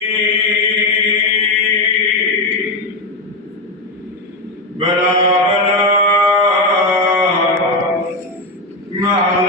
But I'm not,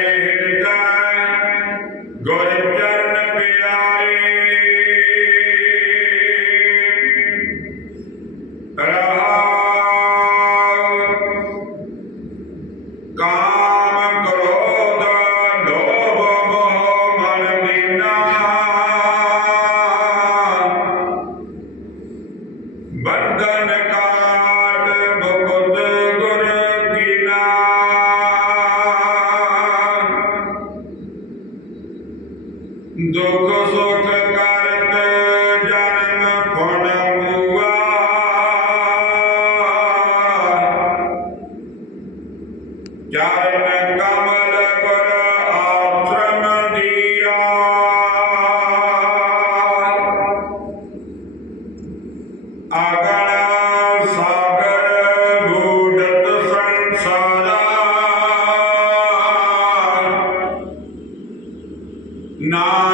ਦੁਖ No.